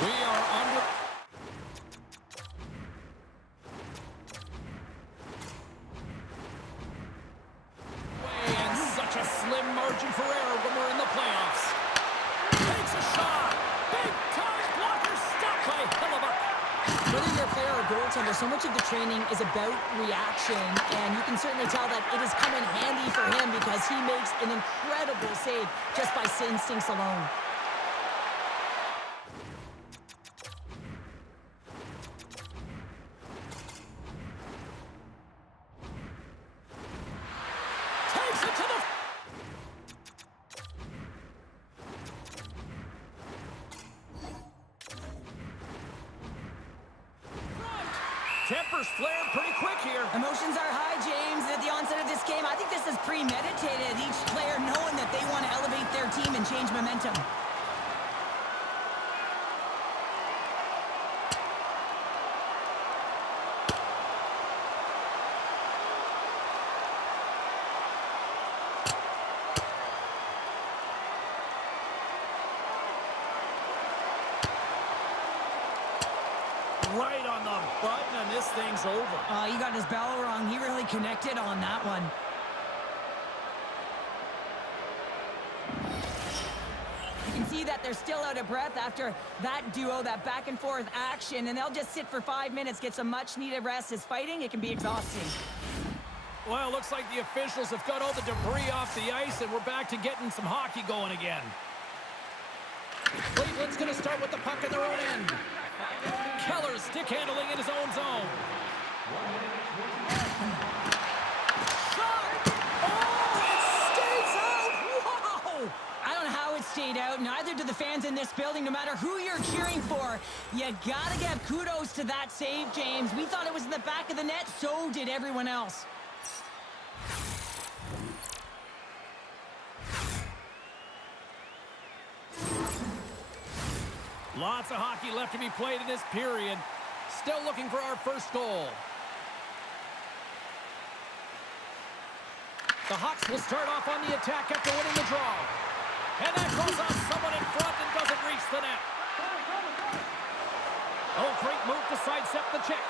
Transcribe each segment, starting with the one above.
We are under... And such a slim margin for error when we're in the playoffs. Takes a shot. Big time blocker stopped by Hellebuck. Whether you're a player or goaltender, so much of the training is about reaction, and you can certainly tell that it is coming handy for him because he makes an incredible save just by instincts alone. Takes it to the... Tempers flared pretty quick here. Emotions are high, James. At the onset of this game, I think this is premeditated. Each player knowing that they want to elevate their team and change momentum. Right on the button, and this thing's over. He got his bell wrong. He really connected on that one. You can see that they're still out of breath after that duo, that back and forth action, and they'll just sit for 5 minutes, get some much needed rest. As fighting, it can be exhausting. Well, it looks like the officials have got all the debris off the ice, and we're back to getting some hockey going again. Cleveland's going to start with the puck in their own end. Keller stick handling in his own zone. Shot! Oh, it stays out! Wow! I don't know how it stayed out. Neither do the fans in this building, no matter who you're cheering for. You gotta give kudos to that save, James. We thought it was in the back of the net, so did everyone else. Lots of hockey left to be played in this period. Still looking for our first goal. The Hawks will start off on the attack after winning the draw. And that goes off someone in front and doesn't reach the net. Oh, great move to sidestep the check.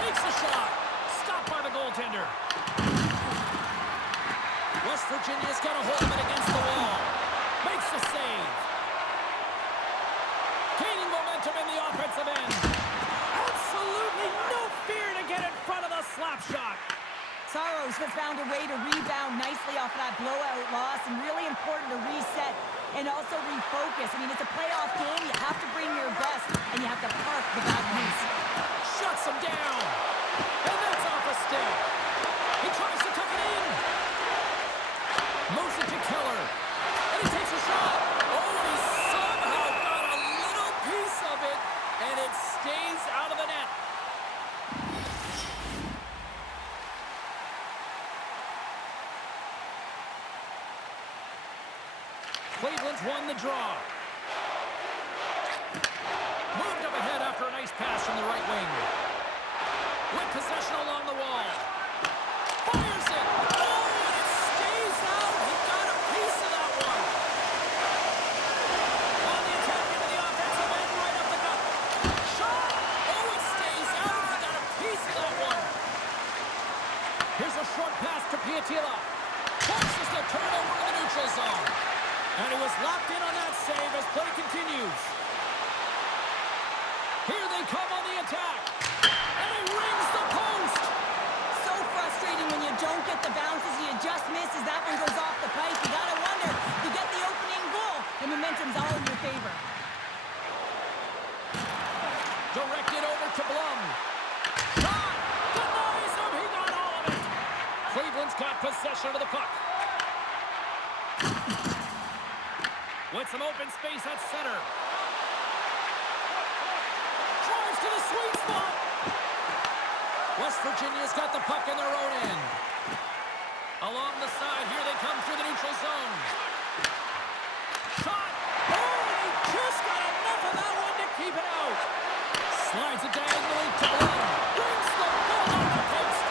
Takes a shot. Stopped by the goaltender. West Virginia's got a hold of it against the wall. Makes the save. Gaining momentum in the offensive end. Absolutely no fear to get in front of the slap shot. Saros has found a way to rebound nicely off that blowout loss, and really important to reset and also refocus. I mean, it's a playoff game. You have to bring your best, and you have to park the bad ones. Shuts him down. And that's off a stick. He tries to tuck it in. Moves it to Keller. And he takes a shot. Oh, and he somehow got a little piece of it, and it stays out of the net. Cleveland's won the draw. Moved up ahead after a nice pass from the right wing. With possession along the wall. Fires it. Oh, and it stays out. He got a piece of that one. On the attack into the offensive end, right up the gut. Shot. Oh, it stays out. He got a piece of that one. Here's a short pass to Piatila. Forces the turnover in the neutral zone. And he was locked in on that save as play continues. Here they come on the attack. And he rings the post. So frustrating when you don't get the bounces. You just miss as that one goes off the pipe. You gotta wonder, you get the opening goal, the momentum's all in your favor. Directed over to Blum. Shot! Denies him! He got all of it! Cleveland's got possession of the puck. With some open space at center. Drives to the sweet spot. West Virginia's got the puck in their own end. Along the side, here they come through the neutral zone. Shot! Oh, he just got enough of that one to keep it out. Slides it diagonally to Blum. Brings the ball off the post.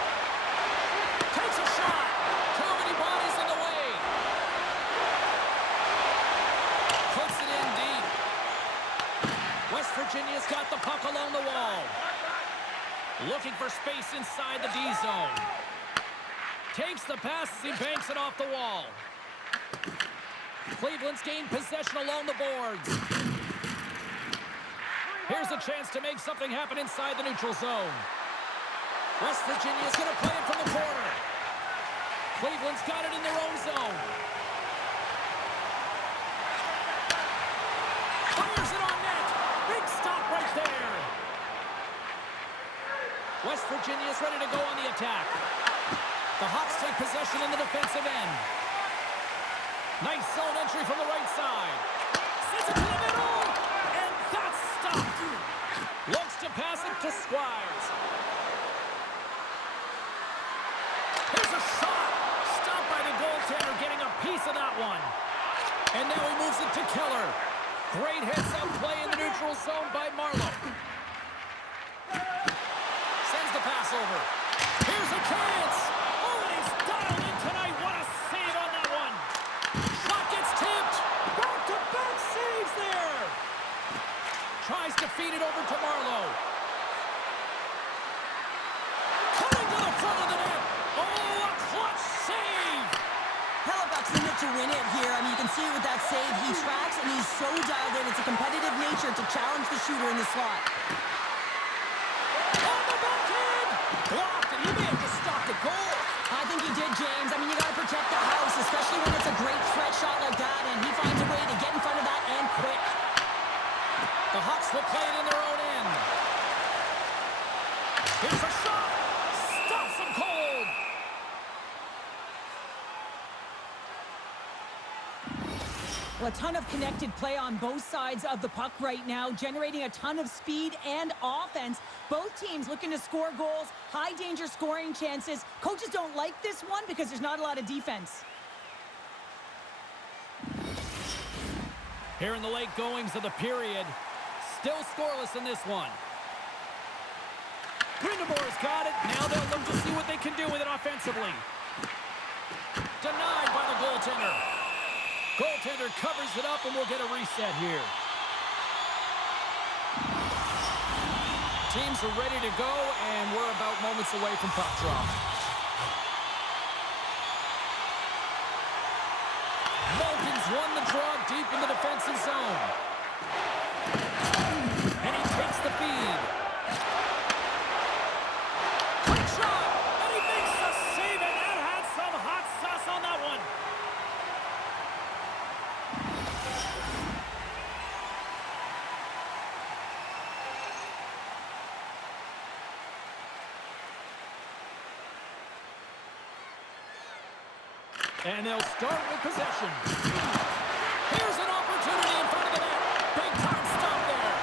Takes a shot. Too many bodies in the way. Puts it in deep. West Virginia's got the puck along the wall. Looking for space inside the D zone. Takes the pass as he banks it off the wall. Cleveland's gained possession along the boards. Here's a chance to make something happen inside the neutral zone. West Virginia's going to play it from the corner. Cleveland's got it in their own zone. Fires it on net. Big stop right there. West Virginia's ready to go on the attack. The Hawks take possession in the defensive end. Nice zone entry from the right side. Sends it to the middle. And that's stopped. Looks to pass it to Squires. Here's a shot. Stopped by the goaltender, getting a piece of that one. And now he moves it to Keller. Great heads-up play in the neutral zone by Marlowe. Sends the pass over. Here's a chance. Oh, and he's dialed in tonight. What a save on that one. Shot gets tipped. Back-to-back saves there. Tries to feed it over to Marlowe. Cutting to the front of the net. Oh, a clutch save. Hellebuyck's in it to win it here. I mean, you can see with that save, he tracks and he's so dialed in. It's a competitive nature to challenge the shooter in the slot. On the backhand! Blocked, and he may have just stopped the goal. I think he did, James. I mean, you got to protect the house, especially when it's a great stretch shot like that, and he finds a way to get in front of that and quick. The Hawks will play it in their own end. Here's a shot! Stops him cold! Well, a ton of connected play on both sides of the puck right now, generating a ton of speed and offense. Both teams looking to score goals, high-danger scoring chances. Coaches don't like this one because there's not a lot of defense. Here in the late goings of the period, still scoreless in this one. Grindemore's got it. Now they'll look to see what they can do with it offensively. Denied by the goaltender. Goaltender covers it up, and we'll get a reset here. Teams are ready to go, and we're about moments away from puck drop. Malkin's won the draw deep in the defensive zone. And he takes the feed. Quick shot! And he makes the save, and that had some hot sauce on that one. And they'll start with possession. Here's an opportunity in front of the net. Big time stop there.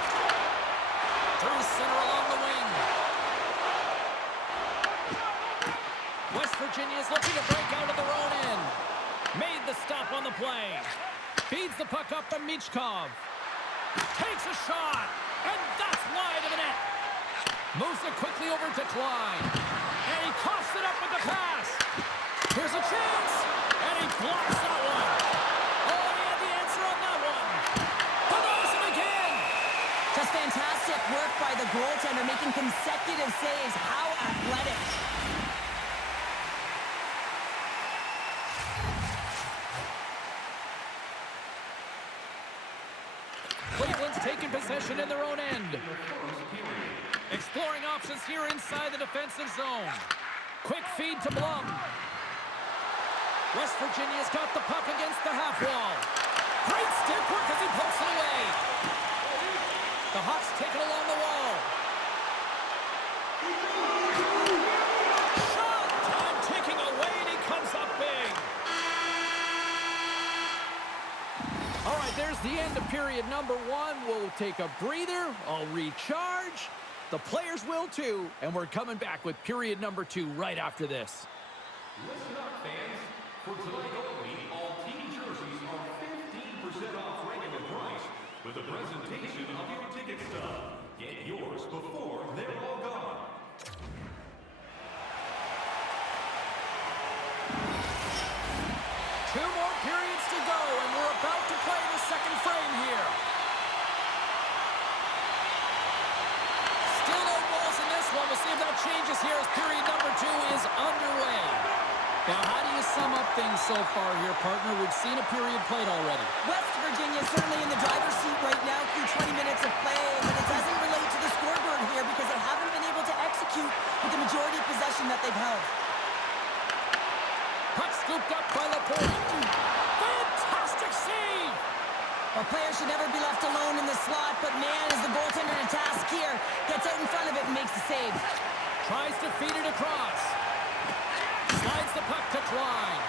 Through center along the wing. West Virginia's looking to break out of their own end. Made the stop on the play. Feeds the puck up to Michkov. Takes a shot. And that's wide of the net. Moves it quickly over to Klein. And he coughs it up with the pass. Here's a chance. And he blocks that one. Oh, he had the answer on that one. Denies him again. Just fantastic work by the goaltender, making consecutive saves. How athletic. Cleveland's taking possession in their own end. Exploring options here inside the defensive zone. Quick feed to Blum. West Virginia's got the puck against the half wall. Great stick work as he pokes it away. The Hawks take it along the wall. Shot! Time ticking away, and he comes up big. All right, there's the end of period number one. We'll take a breather. I'll recharge. The players will too, and we're coming back with period number two right after this. Listen up, fans. For tonight only, all team jerseys are 15% off regular price with the presentation of your ticket stub. Get yours before they're all gone. Two more periods to go, and we're about to play the second frame here. We'll see if that changes here as period number 2 is underway. Now, how do you sum up things so far here, partner? We've seen a period played already. West Virginia is certainly in the driver's seat right now through 20 minutes of play, but it doesn't relate to the scoreboard here because they haven't been able to execute with the majority of possession that they've held. Puck scooped up by Laporte. Fantastic save! A player should never be left alone in the slot, but man, is the goaltender to task here. Gets out in front of it and makes the save. Tries to feed it across. Slides the puck to Klein.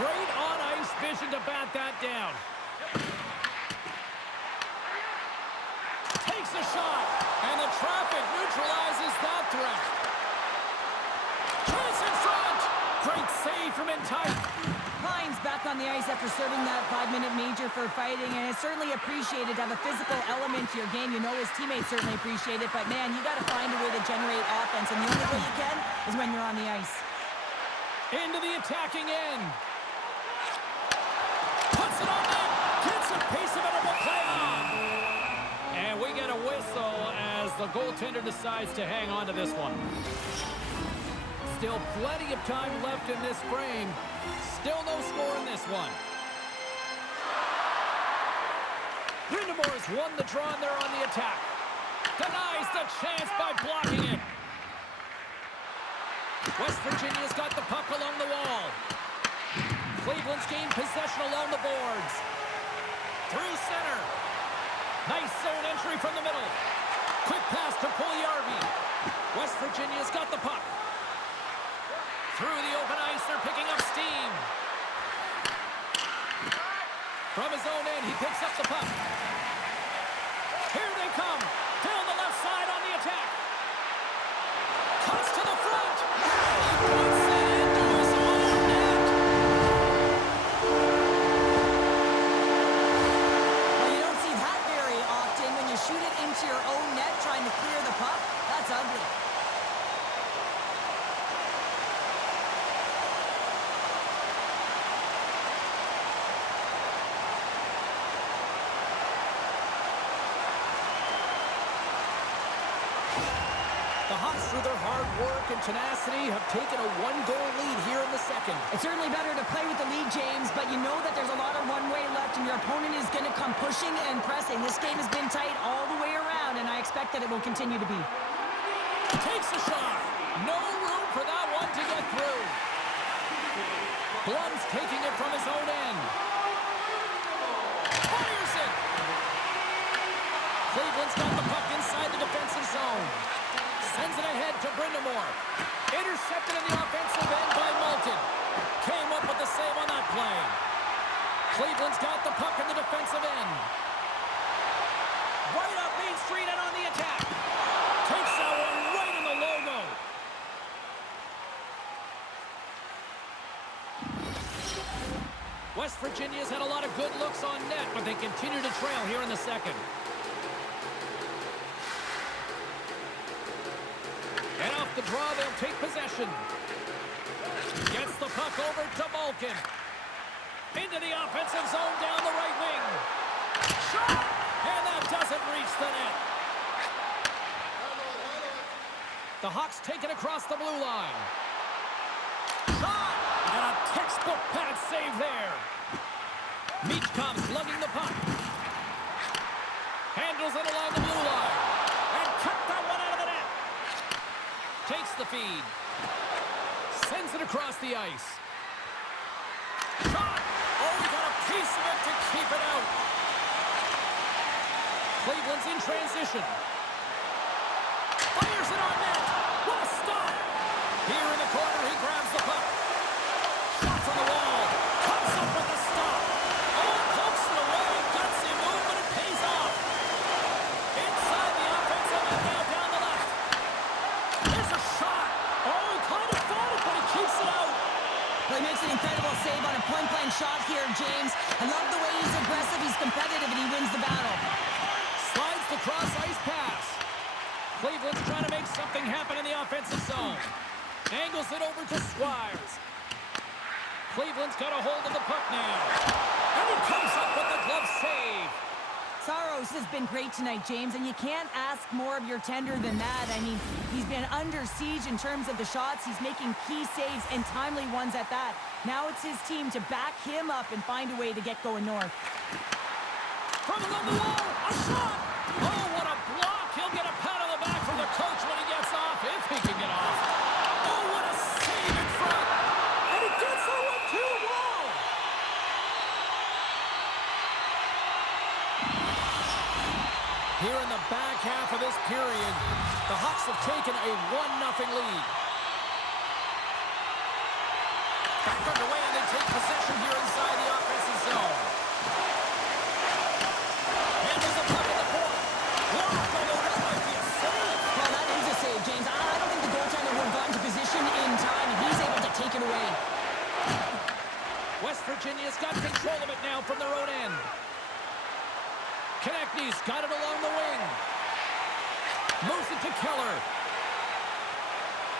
Great on-ice vision to bat that down. Takes a shot, and the traffic neutralizes that threat. Chance in front! Great save from in tight. Klein's back on the ice after serving that 5-minute major for fighting, and it's certainly appreciated to have a physical element to your game. You know his teammates certainly appreciate it, but man, you got to find a way to generate offense, and the only way you can is when you're on the ice. Into the attacking end. Puts it on net. Gets a piece of it and will play on. And we get a whistle as the goaltender decides to hang on to this one. Still plenty of time left in this frame. Still no score in this one. Grindemore's won the draw and they're on the attack. Denies the chance by blocking it. West Virginia's got the puck along the wall. Cleveland's gained possession along the boards. Through center. Nice zone entry from the middle. Quick pass to Puljujärvi. West Virginia's got the puck. Through the open ice, they're picking up steam. From his own end, he picks up the puck. Here they come. Down the left side on the attack. Cuts to the front. He puts it into his own net. Well, you don't see that very often when you shoot it into your own net trying to clear the puck. That's ugly. The Hawks, through their hard work and tenacity, have taken a one-goal lead here in the second. It's certainly better to play with the lead, James, but you know that there's a lot of one-way left, and your opponent is going to come pushing and pressing. This game has been tight all the way around, and I expect that it will continue to be. Takes a shot. No room for that one to get through. Blum's taking it from his own end. Fires it. Cleveland's got the puck inside the defensive zone. Sends it ahead to Brindamore. Intercepted in the offensive end by Malton. Came up with the save on that play. Cleveland's got the puck in the defensive end. Right up Main Street and on the attack. Takes that one right in the logo. West Virginia's had a lot of good looks on net, but they continue to trail here in the second. And off the draw, they'll take possession. Gets the puck over to Malkin. Into the offensive zone down the right wing. Shot! And that doesn't reach the net. The Hawks take it across the blue line. Shot! And a textbook pad save there. Michkov's lugging the puck. Handles it along the blue line. And cut that one out of the net. Takes the feed. Sends it across the ice. Shot! Oh, he got a piece of it to keep it out. Cleveland's in transition. Fires it on net. What a stop! Here in the corner, he grabs the puck. Shot from the wall. Comes up with the stop. Oh, pokes it away. Gutsy move, but it pays off. Inside the offensive end, now down the left. There's a shot. Oh, he kind of fought it, but he keeps it out. Well, he makes an incredible save on a point-blank shot here, James. I love the way he's aggressive, he's competitive, and he wins the battle. Slides the cross-ice pass. Cleveland's trying to make something happen in the offensive zone. Angles it over to Squires. Cleveland's got a hold of the puck now. And he comes up with the glove save. Saros Stamkos has been great tonight, James, and you can't ask more of your tender than that. I mean, he's been under siege in terms of the shots. He's making key saves and timely ones at that. Now it's his team to back him up and find a way to get going north. From along the wall, a shot! Oh, what a block! He'll get a pat on the back from the coach when he gets off, if he can get off. Oh, what a save in front! And he gets that one too! Whoa! Here in the back half of this period, the Hawks have taken a 1-0 lead. Back underway, and they take possession here inside the offensive zone. Handles the puck in the corner. Blocked, although that might be a save. Well, that is a save, James. I don't think the goaltender would have gotten to position in time, and he's able to take it away. West Virginia's got control of it now from their own end. Konechny's got it along the wing. Moves it to Keller.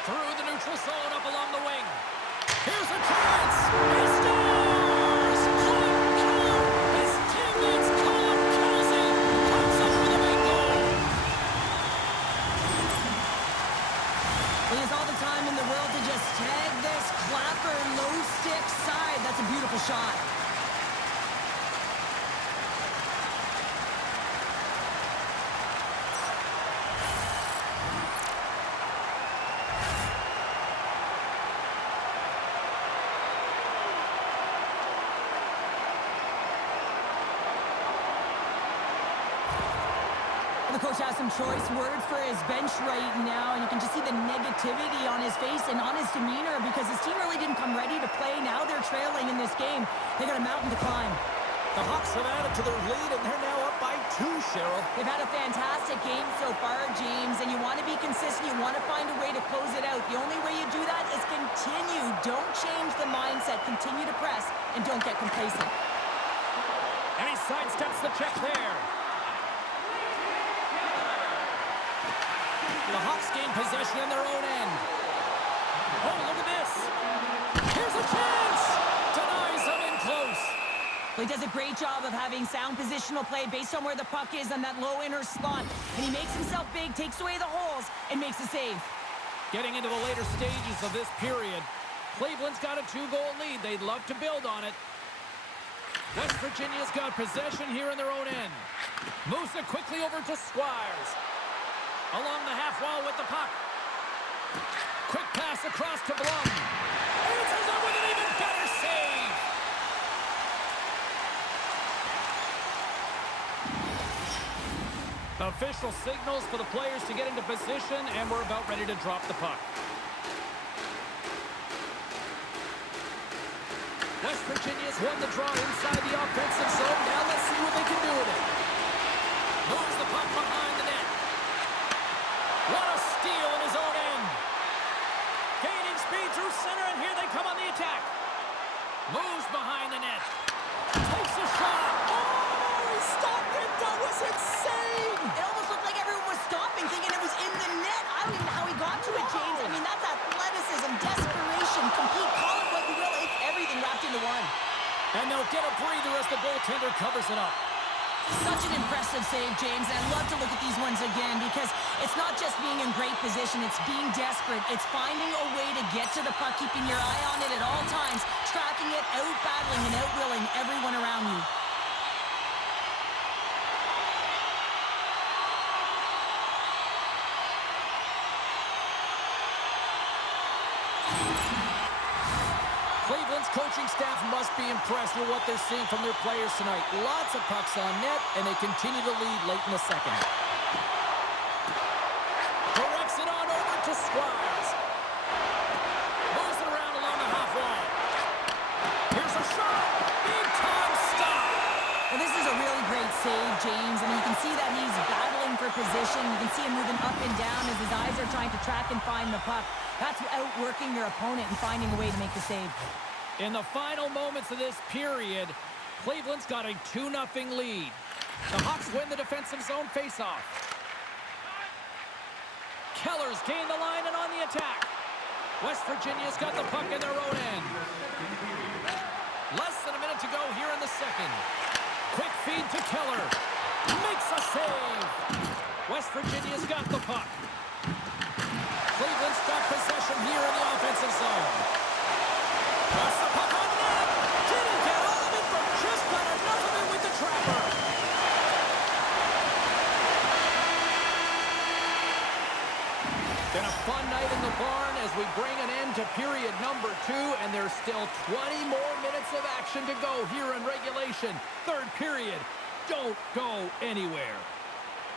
Through the neutral zone, up along the wing. Here's a chance! He scores! Klein, Keller, his teammates call him Kelsey. Comes up with a big goal. He has all the time in the world to just tag this clapper low stick side. That's a beautiful shot. The coach has some choice words for his bench right now, and you can just see the negativity on his face and on his demeanor because his team really didn't come ready to play. Now they're trailing in this game. They got a mountain to climb. The Hawks have added to their lead, and they're now up by 2, Cheryl. They've had a fantastic game so far, James, and you want to be consistent. You want to find a way to close it out. The only way you do that is continue. Don't change the mindset. Continue to press, and don't get complacent. And he sidesteps the check there. The Hawks gain possession in their own end. Oh, look at this. Here's a chance. Denies him in close. Well, he does a great job of having sound positional play based on where the puck is on that low inner slot. And he makes himself big, takes away the holes, and makes a save. Getting into the later stages of this period, Cleveland's got a 2-goal lead. They'd love to build on it. West Virginia's got possession here in their own end. Moves it quickly over to Squires. Along the half wall with the puck. Quick pass across to Blum. Answers it with an even better save. Official signals for the players to get into position, and we're about ready to drop the puck. West Virginia's won the draw inside the offensive zone. Now let's see what they can do with it. Moves the puck behind the net. What a steal in his own end. Gaining speed through center, and here they come on the attack. Moves behind the net. Takes a shot. Oh, he stopped it. That was insane. It almost looked like everyone was stopping, thinking it was in the net. I don't even know how he got to it, James. I mean, that's athleticism, desperation, complete, call it what you will. It's everything wrapped into one. And they'll get a breather as the goaltender covers it up. Such an impressive save, James. And I'd love to look at these ones again because it's not just being in great position. It's being desperate. It's finding a way to get to the puck, keeping your eye on it at all times, tracking it, out-battling and out-willing everyone around you. Cleveland's coaching staff must be impressed with what they're seeing from their players tonight. Lots of pucks on net, and they continue to lead late in the second. Directs it on over to Squires. Moves it around along the half wall. Here's a shot. Big time stop. Well, this is a really great save, James. I mean, you can see that he's battling for position. You can see him moving up and down as his eyes are trying to track and find the puck. That's outworking your opponent and finding a way to make the save. In the final moments of this period, Cleveland's got a 2-0 lead. The Hawks win the defensive zone faceoff. Keller's gained the line and on the attack. West Virginia's got the puck in their own end. Less than a minute to go here in the second. Quick feed to Keller. Makes a save. West Virginia's got the puck. Cleveland's got possession here in the offensive zone. Puts the puck on net. Didn't get all of it, but just got enough of it with the trapper. Been a fun night in the barn as we bring an end to period number 2, and there's still 20 more minutes of action to go here in regulation. Third period. Don't go anywhere.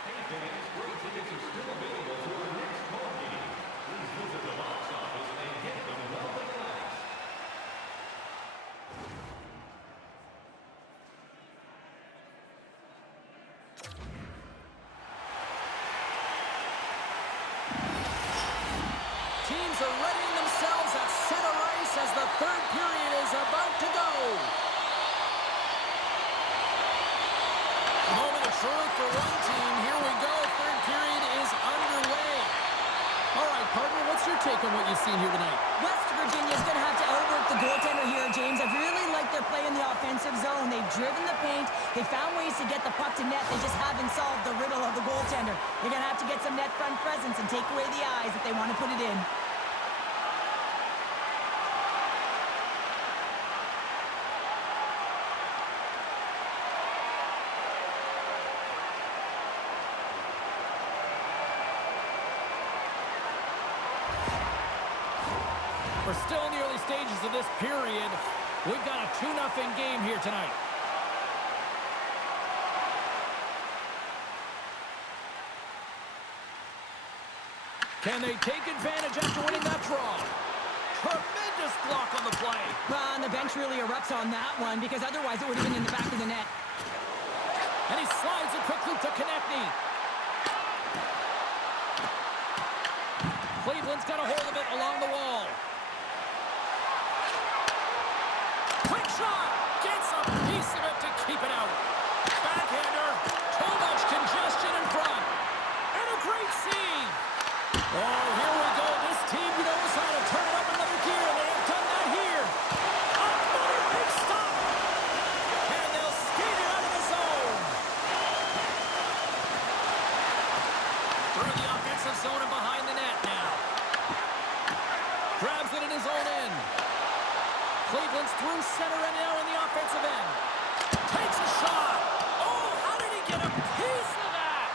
Hey fans, great tickets are still available to our next home game. Please visit the box office and get them while they last. Teams are readying themselves at center ice as the third period is about to go. Moment of truth for one team. Here we go. Third period is underway. All right, partner, what's your take on what you've seen here tonight? West Virginia's going to have to outwork the goaltender here, James. I really like their play in the offensive zone. They've driven the paint. They found ways to get the puck to net. They just haven't solved the riddle of the goaltender. They're going to have to get some net front presence and take away the eyes if they want to put it in. We're still in the early stages of this period. We've got a 2-0 game here tonight. Can they take advantage after winning that draw? Tremendous block on the play. Well, and the bench really erupts on that one because otherwise it would have been in the back of the net. And he slides it quickly to Konechny. Cleveland's got a hold of it along the wall. Quick shot! Gets a piece of it to keep it out. Backhander. Too much congestion in front. And a great save. Oh, here we go. This team knows how to turn it up another gear. They have done that here. Another big stop. And they'll skate it out of the zone. Through the offensive zone and behind the net now. Grabs it in his own end. Cleveland's through center and now in the offensive end. Takes a shot. Oh, how did he get a piece of that?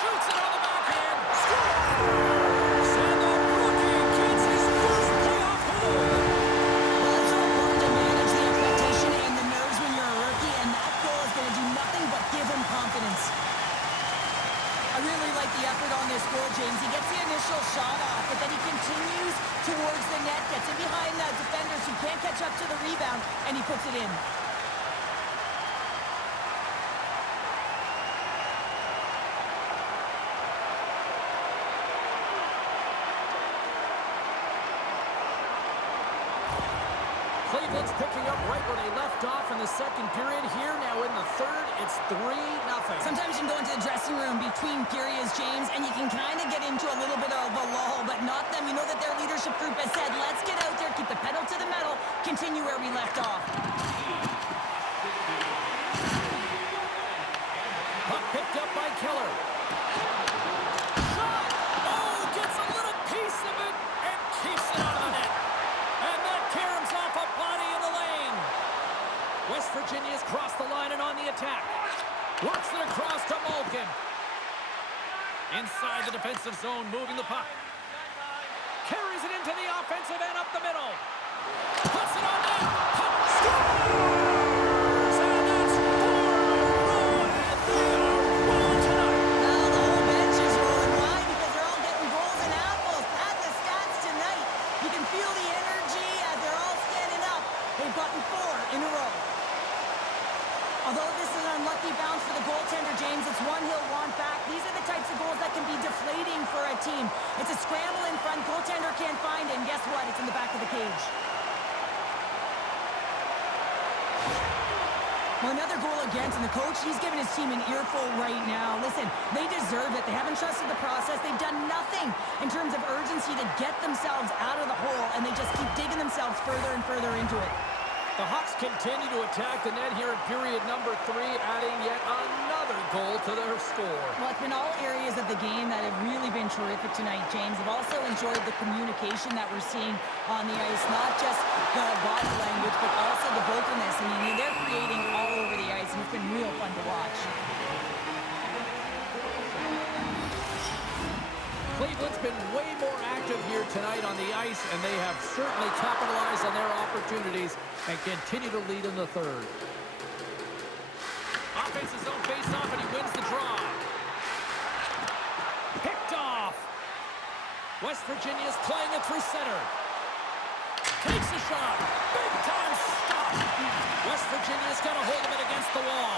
Shoots it on the backhand. Scores! And the rookie gets his first playoff goal. Well, it's so important to manage the expectation and the nerves when you're a rookie, and that goal is going to do nothing but give him confidence. I really like the effort on this goal, James. He gets the initial shot off, but then he continues towards the net, gets in behind the defenders who can't catch up to the rebound, and he puts it in. Cleveland's picking up right where they left off in the second period. Here now in the third, it's 3-0. Sometimes you can go into the dressing room between periods, James, and you can kind of get into a little bit of a lull, but not them. You know that their leadership group has said, let's get out there, keep the pedal to the metal, continue where we left off. Puck picked up by Keller. Shot! Oh, gets a little piece of it and keeps it out of the net. And that caroms off a body in the lane. West Virginia's crossed the line and on the attack. Works it across to Malkin. Inside the defensive zone, moving the puck. Carries it into the offensive end up the middle. Puts it on net. Scores! And that's 4 in a row, and they are rolling tonight. Now the whole bench is rolling. Why? Because they're all getting goals and apples. Pat the stats tonight. You can feel the energy as they're all standing up. They've gotten 4 in a row. Although this is an unlucky bounce for the goaltender, James, it's one he'll want back. These are the types of goals that can be deflating for a team. It's a scramble in front, goaltender can't find it, and guess what? It's in the back of the cage. Well, another goal against, and the coach, he's giving his team an earful right now. Listen, they deserve it. They haven't trusted the process. They've done nothing in terms of urgency to get themselves out of the hole, and they just keep digging themselves further and further into it. The Hawks continue to attack the net here in period number 3, adding yet another goal to their score. Well, it's been all areas of the game that have really been terrific tonight, James. I've also enjoyed the communication that we're seeing on the ice, not just the body language, but also the vocalness. I mean, they're creating all over the ice, and it's been real fun to watch. Cleveland's been way more active here tonight on the ice, and they have certainly capitalized on their opportunities and continue to lead in the third. Offense his own face-off, and he wins the draw. Picked off. West Virginia's playing it through center. Takes a shot. Big-time stop. West Virginia's got a hold of it against the wall.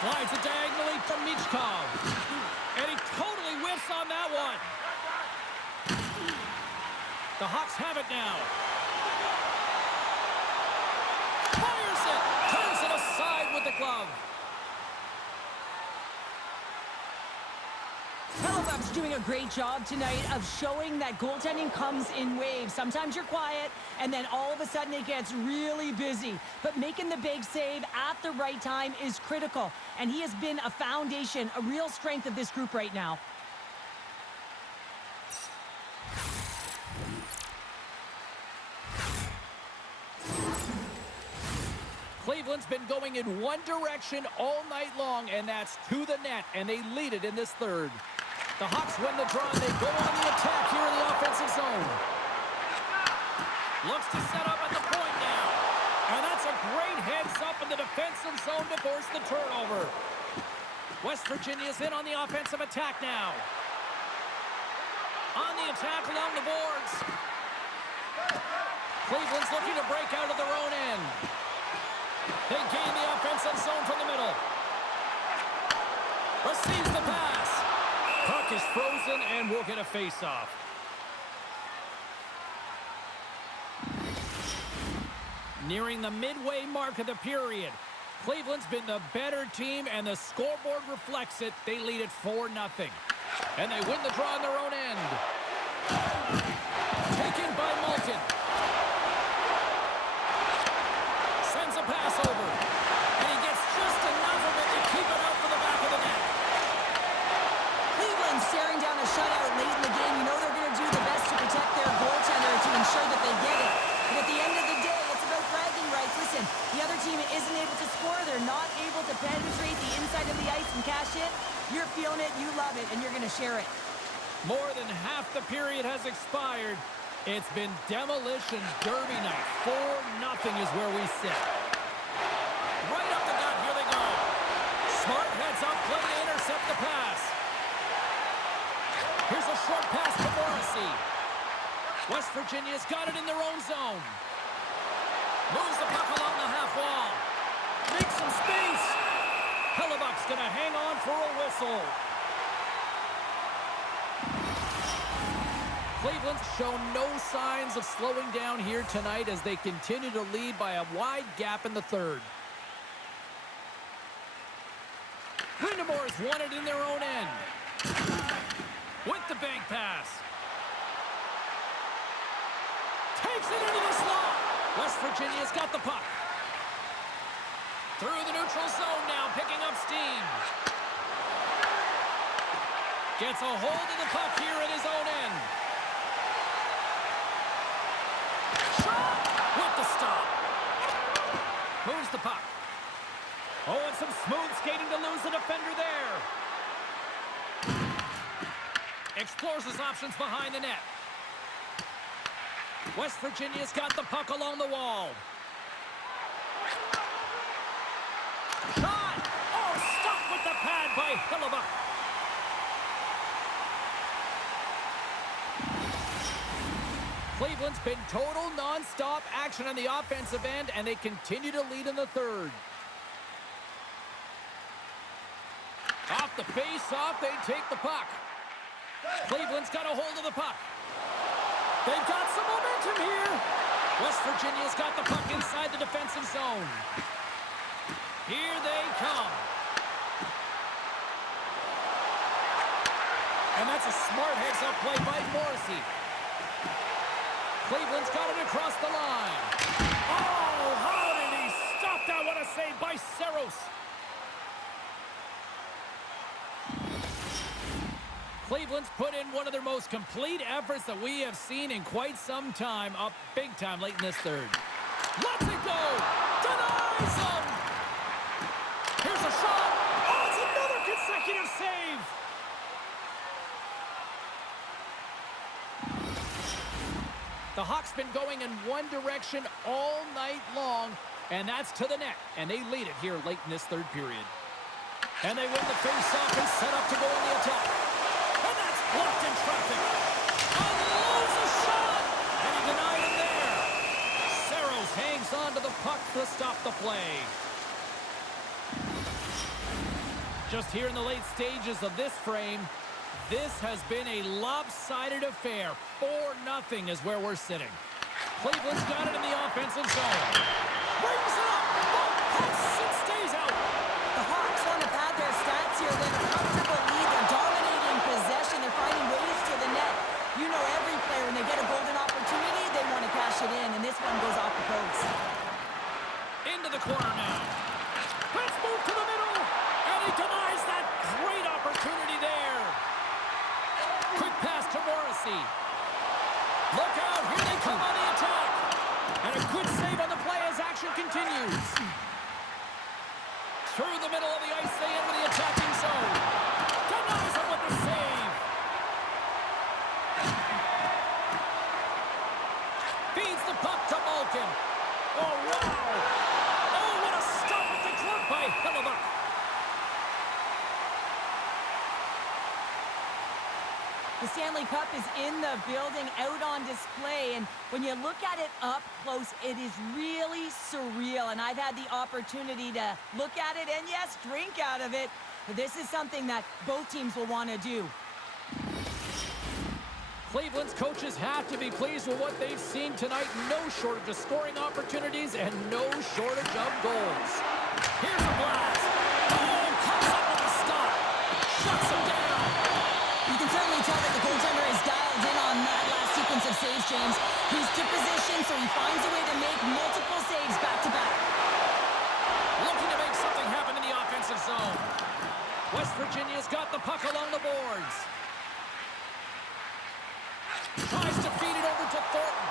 Slides it diagonally from Michkov. And he totally whiffs on that one. The Hawks have it now. Fires it. Turns it aside with the glove. Hellebuck's doing a great job tonight of showing that goaltending comes in waves. Sometimes you're quiet, and then all of a sudden it gets really busy. But making the big save at the right time is critical. And he has been a foundation, a real strength of this group right now. Cleveland's been going in one direction all night long, and that's to the net, and they lead it in this third. The Hawks win the draw, and they go on the attack here in the offensive zone. Looks to set up at the point now. And that's a great heads-up in the defensive zone to force the turnover. West Virginia's in on the offensive attack now. On the attack along the boards. Cleveland's looking to break out of their own end. They gain the offensive zone from the middle. Receives the pass. Puck is frozen, and we'll get a face-off. Nearing the midway mark of the period. Cleveland's been the better team, and the scoreboard reflects it. They lead it 4-0. And they win the draw on their own end. Taken by Malton. Sends a pass over. And he gets just enough of it to keep it out for the back of the net. Cleveland's staring down a shutout late in the game. You know they're going to do the best to protect their goaltender to ensure that they get it. But at the end of the day, it's about bragging rights. Listen, the other team isn't able to score. They're not able to penetrate the inside of the ice and cash it. You're feeling it, you love it, and you're going to share it. More than half the period has expired. It's been demolition derby night. 4-0 is where we sit. Right up the gut, here they go. Smart heads up, play to intercept the pass. Here's a short pass to Morrissey. West Virginia's got it in their own zone. Moves the puck along the half wall. Makes some space. Hellebuck's going to hang on for a whistle. Cleveland's shown no signs of slowing down here tonight as they continue to lead by a wide gap in the third. Lindemore's won it in their own end. With the bank pass. Takes it into the slot. West Virginia's got the puck. Through the neutral zone now, picking up steam. Gets a hold of the puck here at his own end. Shot! With the stop. Moves the puck. Oh, and some smooth skating to lose the defender there. Explores his options behind the net. West Virginia's got the puck along the wall. Shot! Oh, stopped with the pad by Hellebuck. Cleveland's been total non-stop action on the offensive end, and they continue to lead in the third. Off the face-off, they take the puck. Cleveland's got a hold of the puck. They've got some momentum here. West Virginia's got the puck inside the defensive zone. Here they come. And that's a smart heads-up play by Morrissey. Cleveland's got it across the line. Oh, how did he stop that? What a save by Saros. Cleveland's put in one of their most complete efforts that we have seen in quite some time. Up big time late in this third. Lets it go. Denies him. Here's a shot. Oh, it's another consecutive save. The Hawks been going in one direction all night long, and that's to the net. And they lead it here late in this third period. And they win the face-off and set up to go on the attack. And that's blocked in traffic. Unloads a shot! And he denied him there. Saros hangs on to the puck to stop the play. Just here in the late stages of this frame, this has been a lopsided affair. 4-0 is where we're sitting. Cleveland's got it in the offensive zone. Brings it up! It stays out! The Hawks want to pad their stats here. They have a comfortable lead. They're dominating possession. They're finding ways to the net. You know every player, when they get a golden opportunity, they want to cash it in, and this one goes off the post. Into the corner now. Let's move to the middle, and he denies that great opportunity there. Quick pass to Morrissey. Look out, here they come on the attack. And a good save on the play as action continues. Through the middle of the ice, they enter the attacking zone. Denies him with the save. Feeds the puck to Malkin. Oh, wow. Oh, what a stop at the glove by Hellebuck. The Stanley Cup is in the building, out on display, and when you look at it up close, it is really surreal, and I've had the opportunity to look at it and, yes, drink out of it. But this is something that both teams will want to do. Cleveland's coaches have to be pleased with what they've seen tonight. No shortage of scoring opportunities and no shortage of goals. Here's a blast. Oh, comes up with a stop. Shuts him down. You can certainly tell that the goaltender is dialed in on that last sequence of saves, James. He's to position, so he finds a way to make multiple saves back-to-back. Looking to make something happen in the offensive zone. West Virginia's got the puck along the boards. Tries to feed it over to Thornton.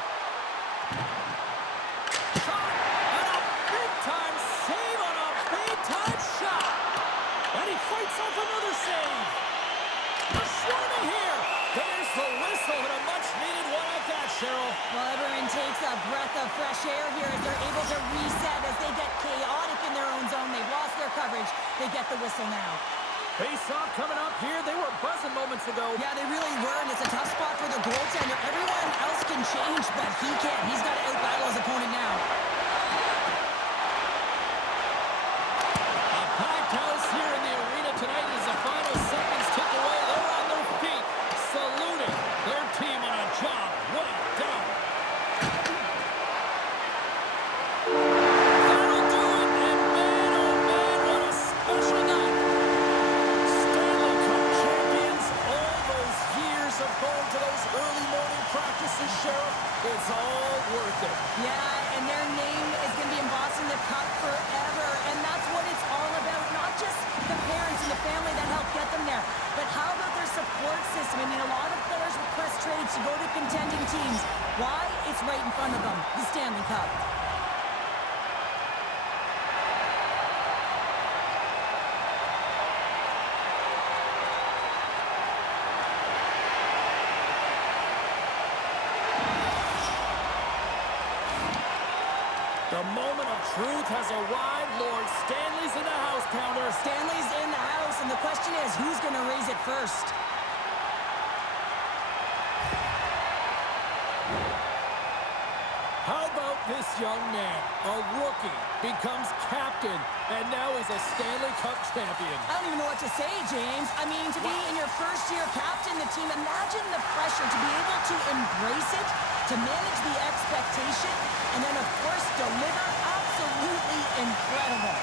Shot, and a big-time save on a big-time shot. And he fights off another save. They're swarming here. There's the whistle and a much-needed one at that, Cheryl. Well, everyone takes a breath of fresh air here as they're able to reset as they get chaotic in their own zone. They've lost their coverage. They get the whistle now. Face-off coming up here. They were buzzing moments ago. Yeah, they really were, and it's a tough spot for the goaltender. Everyone else can change, but he can't. He's got to out-battle his opponent now. A packed house here in the arena tonight as the final seconds tick away. They're on their feet, saluting their team on a job well done. That'll do it, and man, oh man, what a special night. Stanley Cup champions, all those years of going to those early morning practices, Sheriff, it's all worth it. Yeah, and their name is going to be embossed in the cup forever, and that's what it's all about. Not just the parents and the family that helped get them there, but how about their support system? I mean, a lot of players request trades to go to contending teams. Why? It's right in front of them, the Stanley Cup. The moment of truth has arrived. Lord Stanley's in the house, Pounder. Stanley's in the house, and the question is, who's going to raise it first? How about this young man? A rookie becomes captain, and now he's a Stanley Cup champion. I don't even know what to say, James. I mean, to be in your first year captain the team, imagine the pressure to be able to embrace it, to manage the expectation, and then, of course, deliver. Absolutely incredible.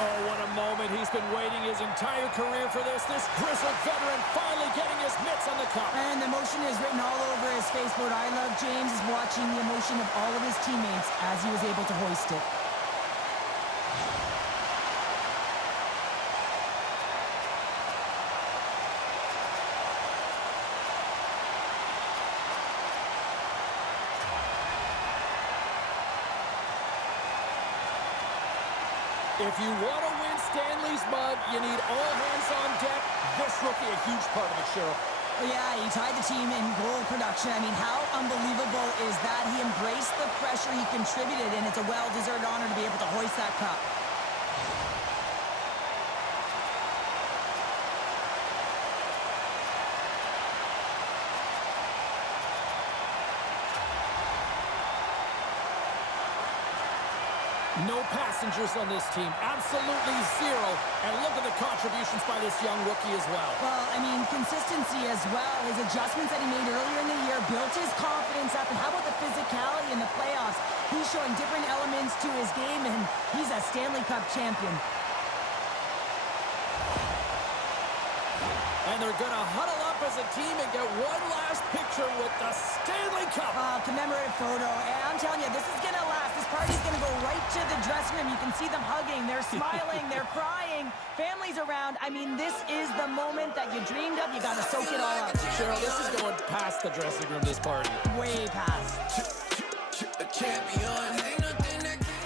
Oh, what a moment. He's been waiting his entire career for this. This grizzled veteran finally getting his mitts on the cup. And the emotion is written all over his face. What I love, James, is watching the emotion of all of his teammates as he was able to hoist it. If you want to win Stanley's mug, you need all hands on deck. This rookie, a huge part of it, Cheryl. Well, yeah, he tied the team in goal production. I mean, how unbelievable is that? He embraced the pressure, he contributed, and it's a well-deserved honor to be able to hoist that cup. No passengers on this team. Absolutely zero. And look at the contributions by this young rookie as well. Well, I mean, consistency as well. His adjustments that he made earlier in the year built his confidence up. And how about the physicality in the playoffs? He's showing different elements to his game, and he's a Stanley Cup champion. And they're going to huddle up as a team and get one last picture with the Stanley Cup. Commemorative photo. And I'm telling you, this is going to last. This party's going to go right to the dressing room. You can see them hugging. They're smiling. They're crying. Families around. I mean, this is the moment that you dreamed of. You got to soak it all up. Cheryl, this is going past the dressing room, this party. Way past. A champion. Ain't nothing that can...